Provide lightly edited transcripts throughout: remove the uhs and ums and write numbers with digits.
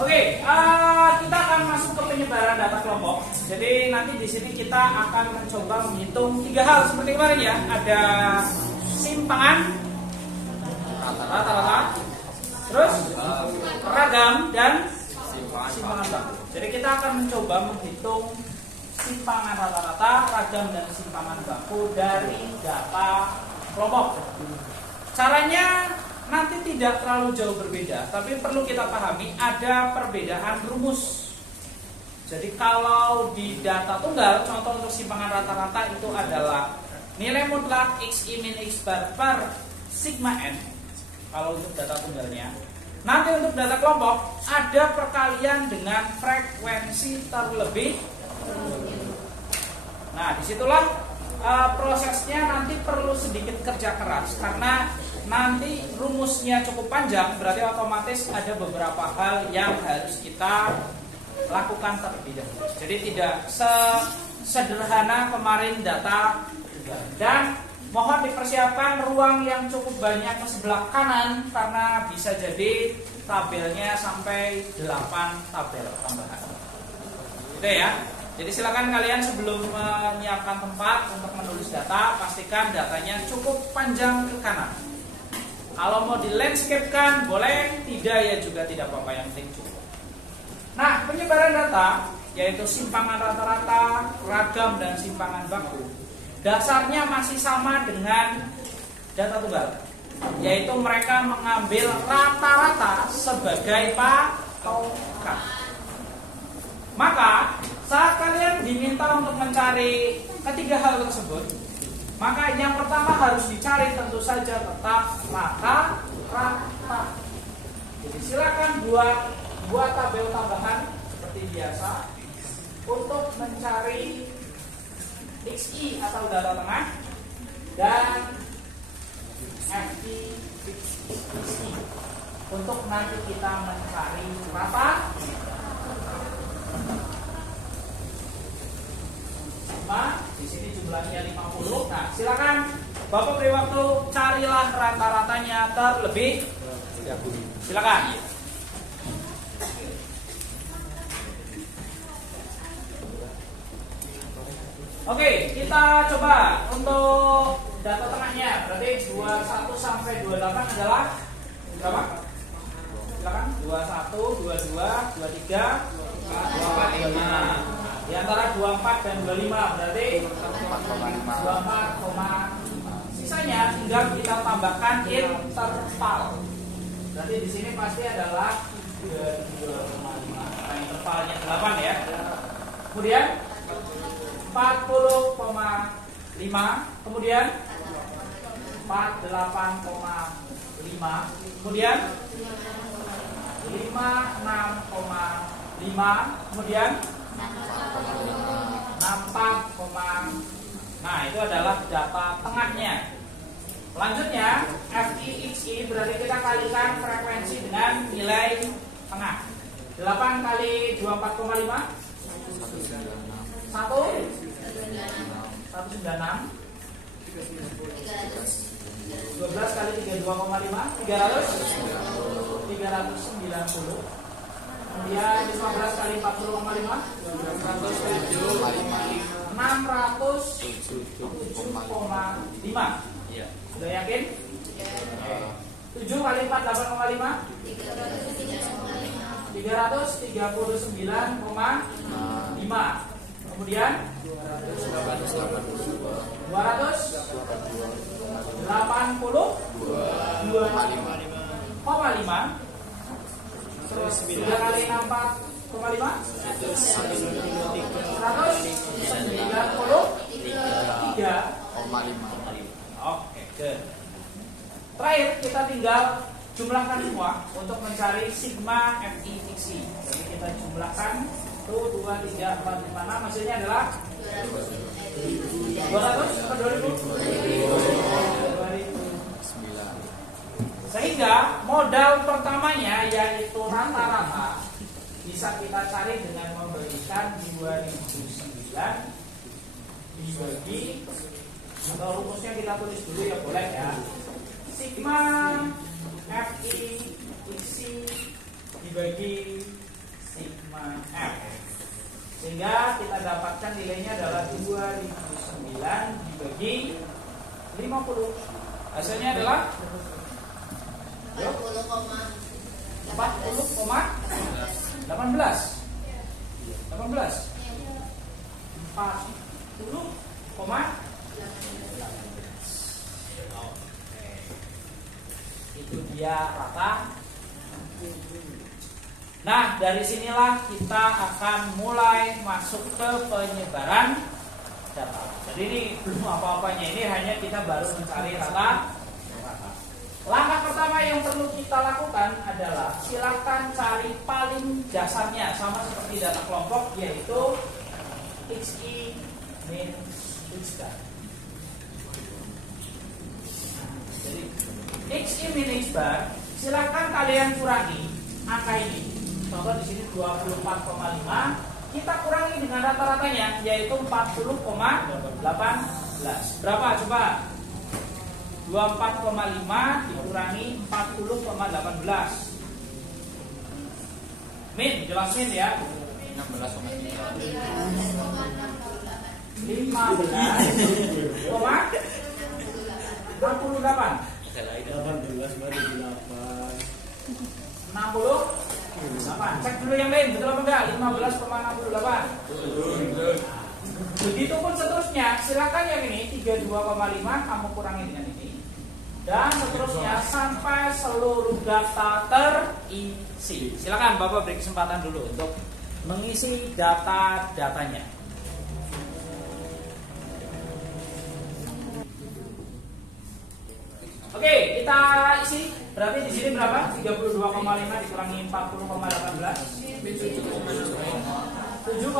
Oke, kita akan masuk ke penyebaran data kelompok. Jadi nanti di sini kita akan mencoba menghitung tiga hal seperti kemarin ya. Ada simpangan, rata-rata, terus ragam dan simpangan baku. Jadi kita akan mencoba menghitung simpangan rata-rata, ragam dan simpangan baku dari data kelompok. Caranya nanti tidak terlalu jauh berbeda, tapi perlu kita pahami ada perbedaan rumus. Jadi kalau di data tunggal, contoh untuk simpangan rata-rata itu adalah nilai mutlak XI min X bar per sigma N. Kalau untuk data tunggalnya. Nanti untuk data kelompok ada perkalian dengan frekuensi terlebih. Nah, disitulah prosesnya nanti perlu sedikit kerja keras karena nanti rumusnya cukup panjang, berarti otomatis ada beberapa hal yang harus kita lakukan terlebih dahulu. Jadi tidak sederhana kemarin data, dan mohon dipersiapkan ruang yang cukup banyak ke sebelah kanan karena bisa jadi tabelnya sampai 8 tabel tambahan. Gitu ya. Jadi silakan kalian sebelum menyiapkan tempat untuk menulis data, pastikan datanya cukup panjang ke kanan. Kalau mau di landscape-kan boleh, tidak ya juga tidak apa-apa, yang penting cukup. Nah, penyebaran data yaitu simpangan rata-rata, ragam dan simpangan baku. Dasarnya masih sama dengan data tunggal, yaitu mereka mengambil rata-rata sebagai patokan. Maka saat kalian diminta untuk mencari ketiga hal tersebut, maka yang pertama harus dicari tentu saja tetap rata-rata. Jadi silakan buat tabel tambahan seperti biasa untuk mencari XI atau data tengah dan FI XI untuk nanti kita mencari rata. Di sini jumlahnya 50. Nah, silakan Bapak beri waktu, carilah rata-ratanya terlebih. Silakan. Oke, kita coba untuk data tengahnya. Berarti 21 sampai 28 adalah berapa? Silakan. 21, 22, 23, 24, 25. Di antara 24 dan 25 berarti 24, sisanya tinggal kita tambahkan interval. Berarti di sini pasti adalah 32,5. Nah, intervalnya 8 ya. Kemudian 40,5, kemudian 48,5, kemudian 56,5, kemudian 64, nah itu adalah data tengahnya. Selanjutnya FI/XI berarti kita kalikan frekuensi dengan nilai tengah. 8 kali 24,5 196, 12 kali 32,5 390. Kemudian 15 kali 40,5 607,5. Sudah yakin? 7 kali 4 8,5 339,5. Kemudian 282,5. Terus 3 kali 64,5 193,5. Oke, good. Terakhir kita tinggal jumlahkan semua untuk mencari sigma FI/XI. Jadi kita jumlahkan 1, 2, 3, 4, 5, 6. Hasilnya adalah 200 atau 2000? 2009. Sehingga modal pertamanya yaitu rata-rata bisa kita cari dengan memberikan 2009 dibagi, atau rumusnya kita tulis dulu ya, boleh ya. Sigma FI/XI dibagi mendapatkan nilainya adalah 2009 dibagi 50. Hasilnya adalah 40,18. 40,18. Itu dia rata. Nah, dari sinilah kita akan mulai masuk ke penyebaran data. Jadi ini belum apa-apanya, ini hanya kita baru mencari rata. Langkah pertama yang perlu kita lakukan adalah silakan cari paling dasarnya, sama seperti data kelompok, yaitu XI min X bar. Jadi XI min X bar, silakan kalian kurangi angka ini. Contoh di sini 24,5, kita kurangi dengan rata-ratanya, yaitu 40,18. Berapa coba? 24,5 dikurangi 40,18. Min, jelas min ya. 15,68. 68. Cek dulu yang lain, betul apa enggak? 15,68. Begitupun seterusnya, silakan yang ini 32,5 kamu kurangi dengan ini. Dan seterusnya sampai seluruh data terisi. Silakan Bapak beri kesempatan dulu untuk mengisi data-datanya. Oke, kita isi. Berarti di sini berapa? 32,5 dikurangi 40,18. 7,6.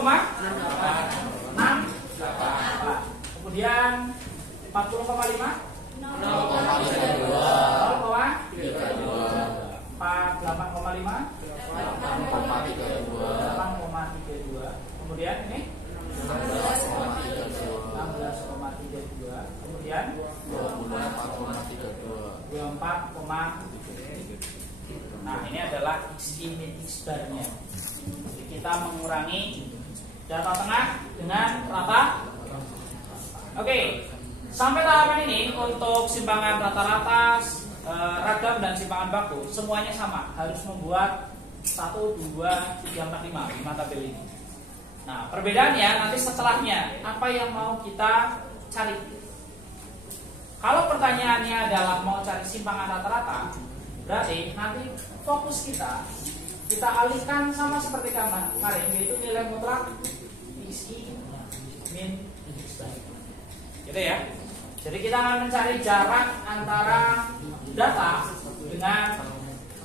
Kemudian 40,5. 8,5. 8,32. Kemudian ini 16,32. Kemudian 24. Nah, ini adalah XI min X bar-nya. Jadi kita mengurangi data tengah dengan rata. Oke, sampai tahapan ini untuk simpangan rata-rata, ragam dan simpangan baku semuanya sama, harus membuat 1, 2, 3, 4, 5 tabel ini. Nah, perbedaannya nanti setelahnya apa yang mau kita cari. Kalau pertanyaannya adalah mau cari simpangan rata-rata, berarti nanti fokus kita alihkan sama seperti kemarin, yaitu nilai mutlak XI min X bar. Gitu ya. Jadi kita akan mencari jarak antara data dengan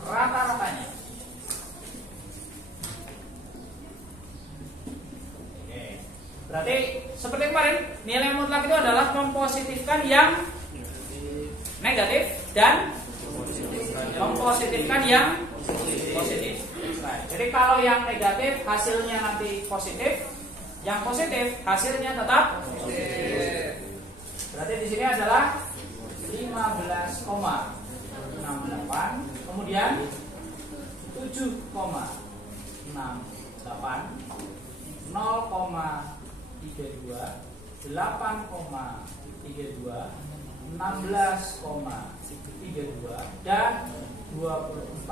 rata-ratanya. Oke. Berarti seperti kemarin, nilai mutlak itu adalah mempositifkan yang negatif dan mempositifkan yang positif. Nah, jadi kalau yang negatif hasilnya nanti positif, yang positif hasilnya tetap positif. Berarti di sini adalah 15,68, kemudian 7,68, 0,32, 8,32, 16,32 dan 24,3.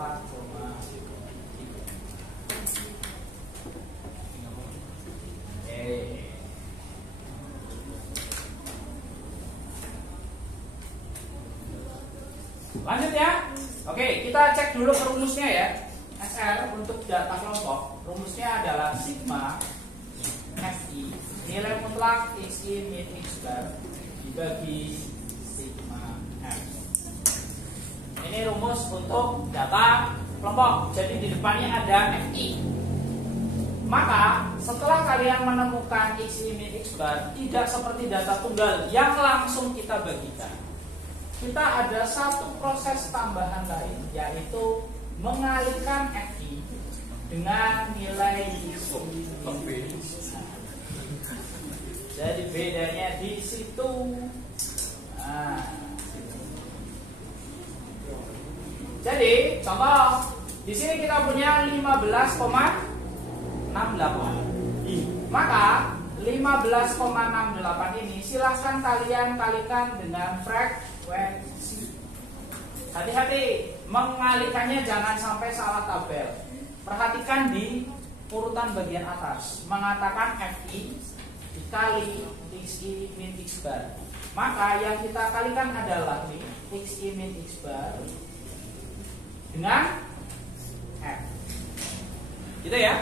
Lanjut ya. Oke, kita cek dulu rumusnya ya. SR untuk data kelompok, rumusnya adalah sigma FI nilai mutlak XI min X bar dibagi sigma F. Ini rumus untuk data kelompok. Jadi di depannya ada FI. Maka setelah kalian menemukan XI min X bar, tidak seperti data tunggal yang langsung kita bagikan. Kita ada satu proses tambahan lain, yaitu mengalihkan FI dengan nilai XI min X bar. Jadi bedanya di situ. Nah, jadi contoh di sini kita punya 15,68. Maka 15,68 15,68 ini silahkan kalian kalikan dengan frekuensi. Hati-hati, mengalikannya jangan sampai salah tabel. Perhatikan di urutan bagian atas mengatakan FI dikali XI min X bar. Maka yang kita kalikan adalah nih XI min X bar dengan F. Gitu ya.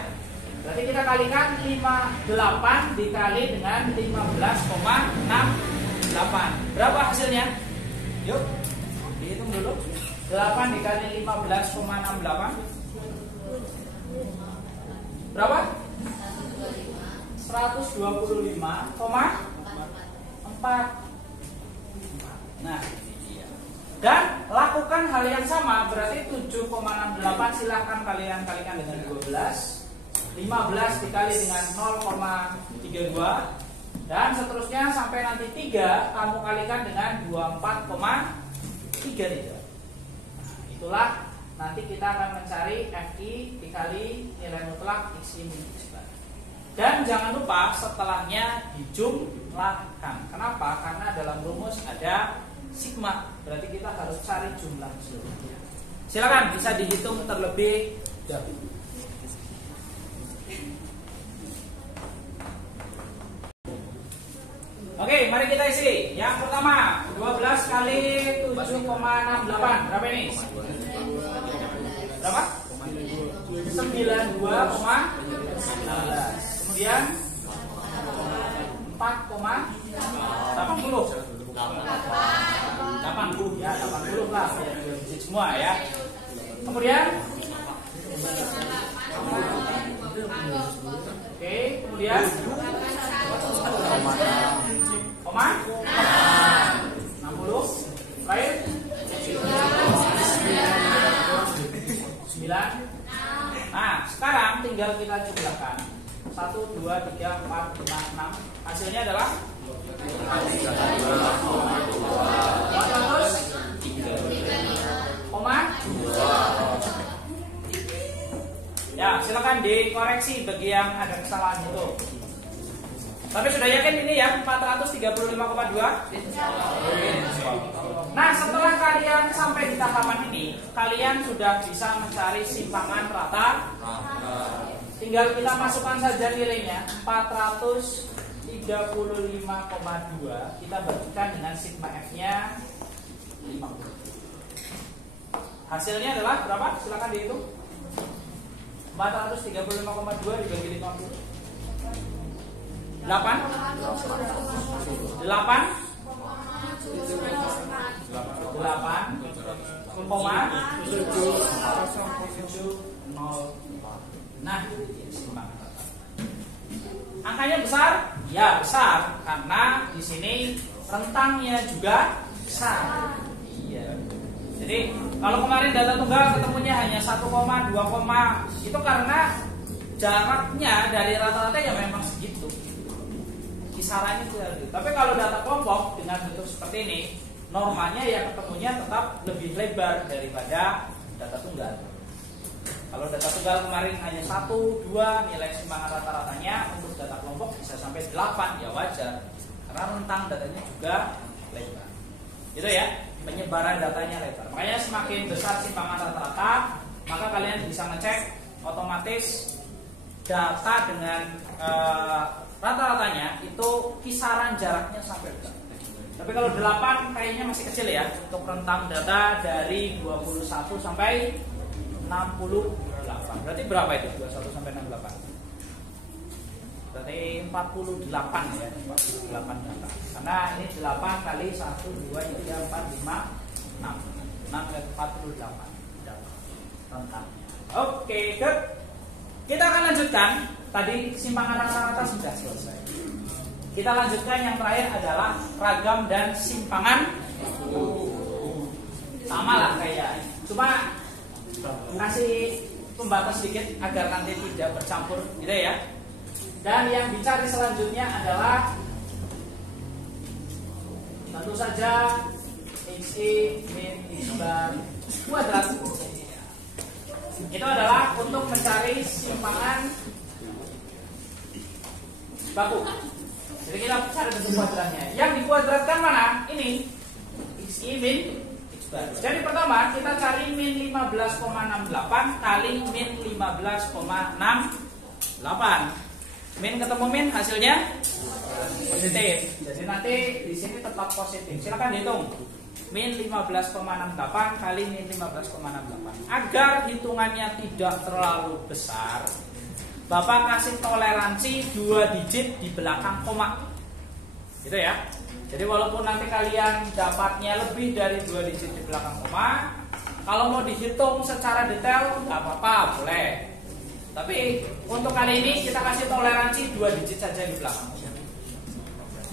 Berarti kita kalikan 58 dikali dengan 15,68. Berapa hasilnya? Yuk, dihitung dulu. 8 dikali 15,68. Berapa? 125,4. Nah, ini dia. Dan lakukan hal yang sama, berarti 7,68 silahkan kalian kalikan dengan 12. 15 dikali dengan 0,32 dan seterusnya sampai nanti 3 kamu kalikan dengan 24,33. Itulah nanti kita akan mencari FI dikali nilai mutlak XI min X bar. Dan jangan lupa setelahnya dijumlahkan. Kenapa? Karena dalam rumus ada sigma, berarti kita harus cari jumlah seluruhnya. Silakan bisa dihitung terlebih dahulu. Oke, mari kita isi. Yang pertama, 12 kali 7,68. Berapa ini? Berapa? 92,16. Kemudian 4,80. 80 ya, 80 lah. Dua digit semua ya. Kemudian oke, kemudian 60 terakhir 9. Nah, sekarang tinggal kita jumlahkan 1, 2, 3, 4, 5, 6. Hasilnya adalah 400,2. Ya, silakan dikoreksi bagi yang ada kesalahan itu. Tapi sudah yakin ini ya 435,2? Nah, setelah kalian sampai di tahapan ini, kalian sudah bisa mencari simpangan rata. Tinggal kita masukkan saja nilainya 435,2. Kita bagikan dengan sigma F-nya 50. Hasilnya adalah berapa? Silakan dihitung. 435,2 dibagi 50. 8 Nah, angkanya besar? Ya besar, karena di sini rentangnya juga besar. Iya. Jadi kalau kemarin data tunggal ketemunya hanya 1, 2, itu karena jaraknya dari rata-rata ya memang segitu. Kisarannya itu. Tapi kalau data kelompok dengan bentuk seperti ini, normanya ya ketemunya tetap lebih lebar daripada data tunggal. Kalau data tunggal kemarin hanya 1, 2, nilai simpangan rata-ratanya untuk data kelompok bisa sampai 8, ya wajar. Karena rentang datanya juga lebar. Gitu ya, penyebaran datanya lebar. Makanya semakin besar simpangan rata-rata, maka kalian bisa ngecek otomatis data dengan rata-ratanya itu kisaran jaraknya sampai berapa. Tapi kalau 8 kayaknya masih kecil ya untuk rentang data dari 21 sampai 68. Berarti berapa itu 21 sampai 68? Berarti 48 ya, 48 data. Karena ini 8 kali 1, 2, 3, 4, 5, 6. 6 kali 48 data rentangnya. Oke, good. Kita akan lanjutkan. Tadi simpangan rata-rata sudah selesai. Kita lanjutkan yang terakhir adalah ragam dan simpangan. Sama lah kayak, cuma kasih pembatas sedikit agar nanti tidak bercampur, gitu ya. Dan yang dicari selanjutnya adalah tentu saja XI min X bar kuadrat. Itu adalah untuk mencari simpangan baku. Jadi kita cari bentuk kuadratnya. Yang dikuadratkan mana? Ini XI min X bar. Jadi pertama kita cari min 15,68 kali min 15,68. Min ketemu min, hasilnya positif. Jadi nanti di sini tetap positif. Silakan dihitung. Min 15,68 kali min 15,68. Agar hitungannya tidak terlalu besar, Bapak kasih toleransi 2 digit di belakang koma. Gitu ya. Jadi walaupun nanti kalian dapatnya lebih dari 2 digit di belakang koma, kalau mau dihitung secara detail nggak apa-apa, boleh. Tapi untuk kali ini kita kasih toleransi 2 digit saja di belakang.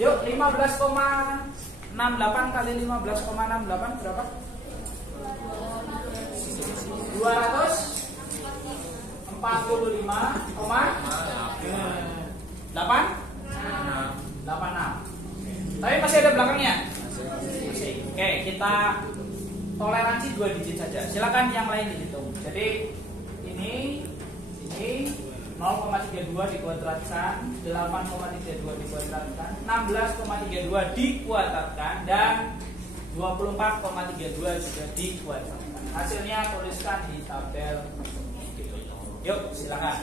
Yuk, 15,68 kali 15,68 berapa? 245,86. Tapi masih ada belakangnya. Masih. Oke, kita toleransi 2 digit saja. Silakan yang lain dihitung. Jadi ini 0,32 dikuadratkan, 8,32 dikuadratkan, 16,32 dikuadratkan, dan 24,32 juga dikuadratkan. Hasilnya tuliskan di tabel. Yuk, silakan.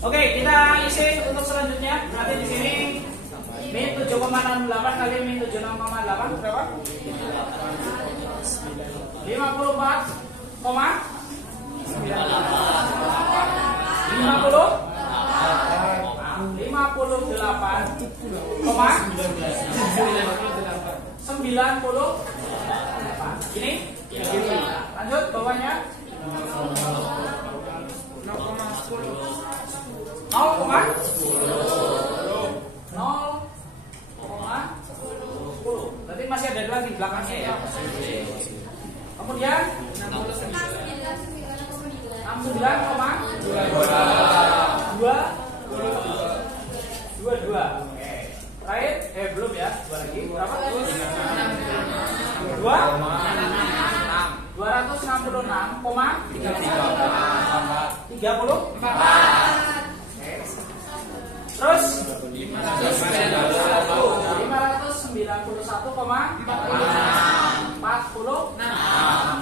Oke, kita isi untuk selanjutnya. Nanti di sini min 7,68 kali min 76,8 berapa? 54,98. 98. Ini? Lanjut bawahnya. 0,10. Berarti masih ada lagi belakangnya ya. Kemudian 69,22. Oke. Terakhir, belum ya. Dua lagi. Berapa? 266,34. Terus 591,46. Nah,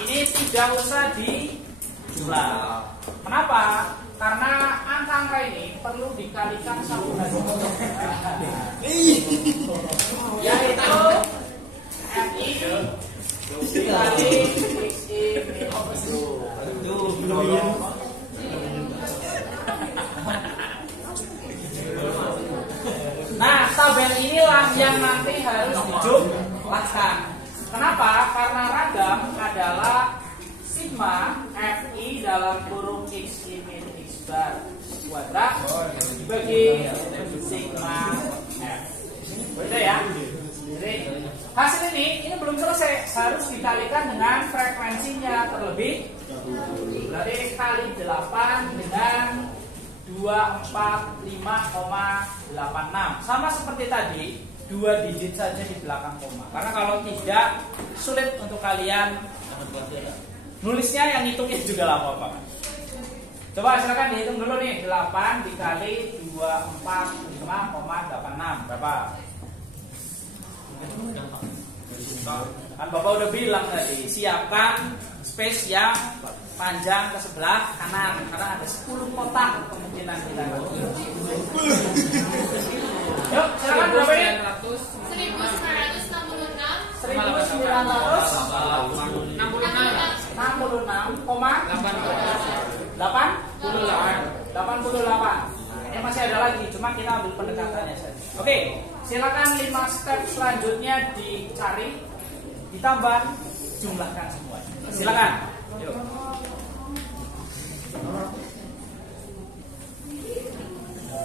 ini tidak usah dijumlah. Kenapa? Karena angka-angka ini perlu dikalikan sambungan. Yaitu FI dikali XI minus 2. Nah, tabel inilah yang nanti harus dijumlahkan. Kenapa? Karena ragam adalah sigma FI dalam kurung XI min X bar kuadrat dibagi sigma F. Betul ya? Jadi hasil ini belum selesai, harus dikalikan dengan frekuensinya terlebih. Berarti kali 8 dengan 245,86. Sama seperti tadi, 2 digit saja di belakang koma. Karena kalau tidak, sulit untuk kalian nulisnya, yang hitungnya juga lama Pak. Coba silakan dihitung dulu nih. 8 dikali 245,86 berapa? Kan Bapak udah bilang tadi, siapkan space yang panjang ke sebelah kanan karena ada 10 kotak kemungkinan kita. Yuk, silakan berapa ini? 1966,88. Ini masih ada lagi, cuma kita ambil pendekatannya saja. Oke, silakan 5 step selanjutnya dicari, ditambah, jumlahkan semua. Silakan. Yuk.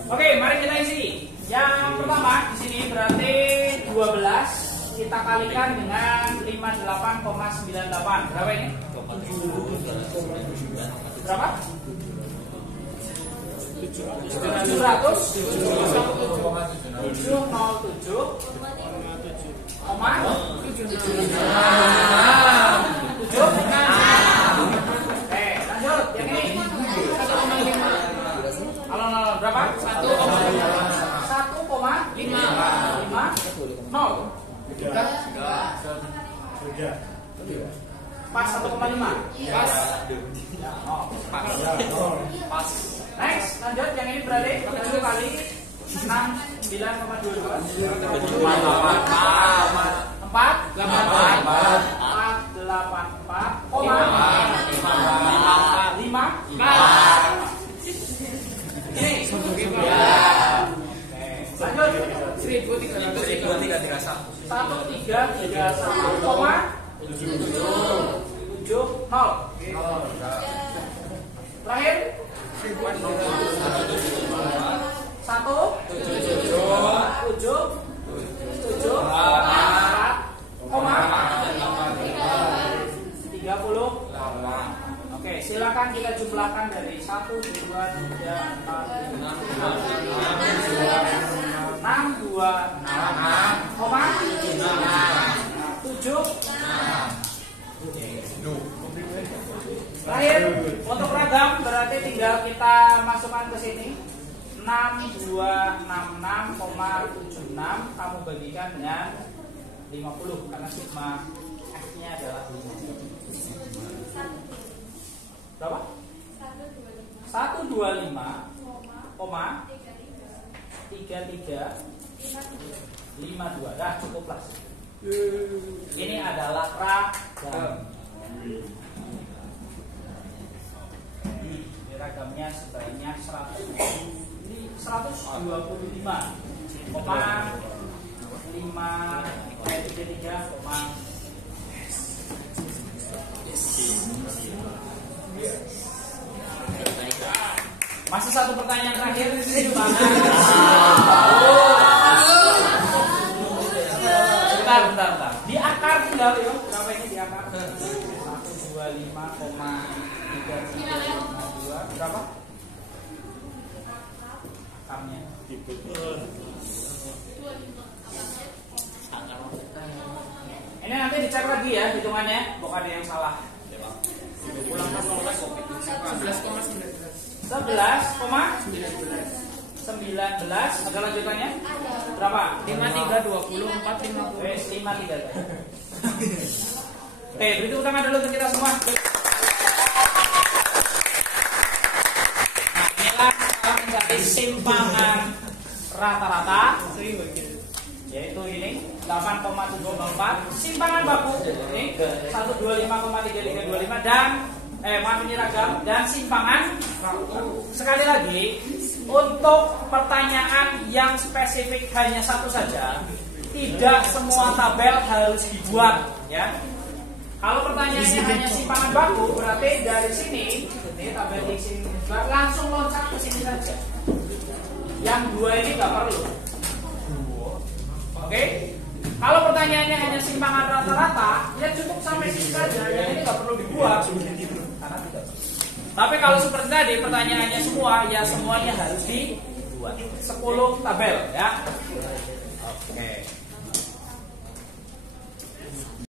Oke, mari kita isi. Yang pertama di sini berarti 12 kita kalikan dengan 58,98. Berapa ini? Berapa? 707,7. Lanjut, yang ini Pas 1,5. Pas. Oh, pas. Next, lanjut yang ini berarti 7 kali 6 9,22. Terakhir 30. Oke, silakan kita jumlahkan dari 1, 2, 3, 4, 5, 6, 2, 7. Terakhir untuk ragam berarti tinggal kita masukkan ke sini 6266,76 kamu bagikan dengan 50 karena sigma F-nya adalah 5. Berapa? 125,33 52. Dah cukuplah. Ini adalah ragam. Ragamnya sebanyak 125,533. Masih satu pertanyaan terakhir. Bentar. Di akar tinggal yuk. Berapa ini di akar? 125,352. Berapa? Akarnya. Ini nanti dicek lagi ya hitungannya, bukan ada yang salah. 11,19. Ada lanjutannya? Berapa? 53 Oke, beri tepuk tangan dulu untuk kita semua. Nah, inilah cara mencari simpangan rata-rata, yaitu ini 8,74. Simpangan baku ini 125,3325 dan maaf ini ragam dan simpangan. Sekali lagi, untuk pertanyaan yang spesifik hanya satu saja, tidak semua tabel harus dibuat ya. Kalau pertanyaannya hanya simpangan baku, berarti dari sini, ini tabel di sini langsung loncat ke sini saja. Yang dua ini nggak perlu. Oke? Kalau pertanyaannya hanya simpangan rata-rata, ya cukup sampai sini saja. Yang ini nggak perlu dibuat. Karena tidak. Tapi kalau seperti tadi pertanyaannya semua, ya semuanya harus dibuat. 10 tabel ya. Oke.